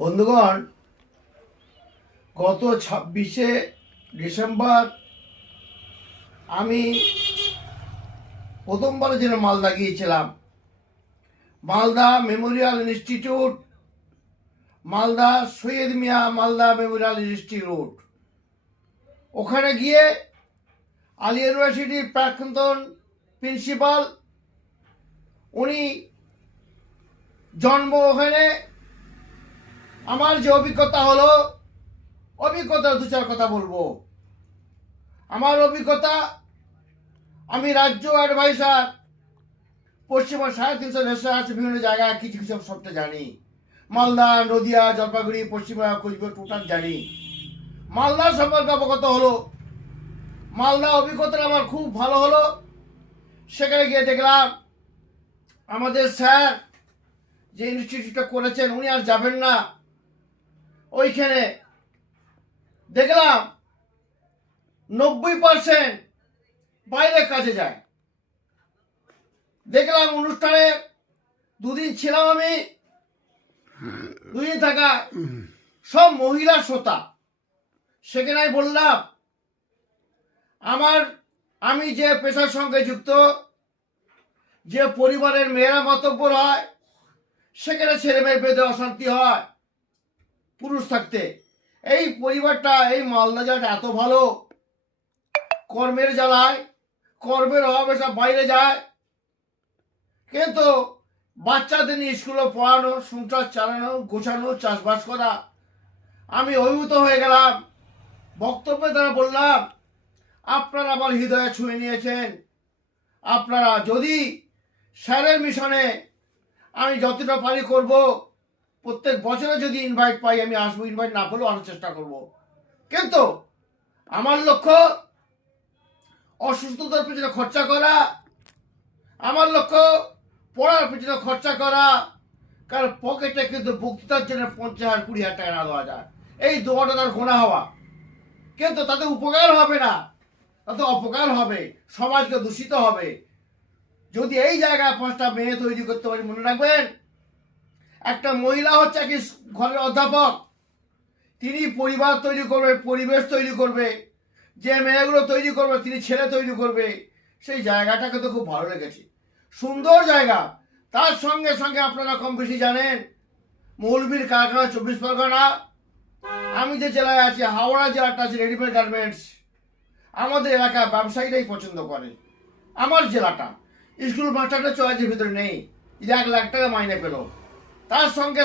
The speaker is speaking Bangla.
বন্ধুগণ, গত 26শে ডিসেম্বর আমি প্রথমবারের জন্য মালদা গিয়েছিলাম। মালদা মেমোরিয়াল ইনস্টিটিউট, মালদা সৈয়দ মিয়া মালদা মেমোরিয়াল ইনস্টিটিউট। ওখানে গিয়ে আলী ইউনিভার্সিটির প্রাক্তন প্রিন্সিপাল, উনি জন্ম ওখানে। আমার যে অভিজ্ঞতা হলো, অভিজ্ঞতার দু চার কথা বলবো। আমার অভিজ্ঞতা, আমি রাজ্য অ্যাডভাইসার, পশ্চিমবঙ্গ 350 রেস্টুরেন্ট আছে বিভিন্ন জায়গায়, কিছু কিছু সবটা জানি। মালদা, নদিয়া, জলপাইগুড়ি, পশ্চিমবঙ্গ, কোচবিহার টোটাল জানি। মালদার সম্পর্কে অবগত হলো। মালদা অভিজ্ঞতা আমার খুব ভালো হলো। সেখানে গিয়ে দেখলাম আমাদের স্যার যে ইনস্টিটিউটটা করেছেন উনি আর যাবেন না। ওইখানে দেখলাম 90% বাইরে কাজে যায়। দেখলাম অনুষ্ঠানে দুদিন ছিলাম আমি, দুদিন থাকা সব মহিলা শ্রোতা। সেখানে আমি বললাম আমি যে পেশার সঙ্গে যুক্ত, যে পরিবারের মেয়েরা মাতব্বর হয়, সেখানে ছেলে মেয়ে বেঁধে অশান্তি হয় পুরুষ থাকতে। এই পরিবারটা, এই মালদা জায়গাটা এত ভালো, কর্মের জ্বালায়, কর্মের অভাবে সব বাইরে যায়, কিন্তু বাচ্চাদের নিয়ে স্কুলে পড়ানো, সংসার চালানো, গোছানো, চাষবাস করা। আমি অভিভূত হয়ে গেলাম। বক্তব্যে তারা বললাম, আপনারা আমার হৃদয়ে ছুঁয়ে নিয়েছেন। আপনারা যদি স্যারের মিশনে আমি যতটা পারি করব। প্রত্যেক বছরে যদি ইনভাইট পাই আমি আসবো, ইনভাইট না পেলেও আসার চেষ্টা করব। কিন্তু আমার লক্ষ্য অসুস্থতার পিছনে খরচা করা, আমার লক্ষ্য পড়ার পিছনে খরচা করা। কারণ পকেটে কিন্তু বক্তৃতার জন্য 50,000 20,000 টাকা না দেওয়া যায়, এই দোয়াটা তার গোনা হওয়া, কিন্তু তাতে উপকার হবে না, তাতে অপকার হবে, সমাজকে দূষিত হবে। যদি এই জায়গায় 5টা মেয়ে তৈরি করতে পারি, মনে রাখবেন একটা মহিলা হচ্ছে কি ঘরের অধ্যাপক, তিনি পরিবার তৈরি করবে, পরিবেশ তৈরি করবে, যে মেয়েগুলো তৈরি করবে তিনি ছেলে তৈরি করবে। সেই জায়গাটাকে তো খুব ভালো লেগেছে, সুন্দর জায়গা। তার সঙ্গে সঙ্গে আপনারা কম বেশি জানেন মৌলবীর কারখানা 24 পরগনা। আমি যে জেলায় আছি, হাওড়া জেলাটা আছে রেডিমেড গার্মেন্টস। আমাদের এলাকা ব্যবসায়ীরাই পছন্দ করে আমার জেলাটা। স্কুল মাস্টারটা চয়েসের ভিতরে নেই, 1 লাখ টাকা মাইনে পেল। তার সঙ্গে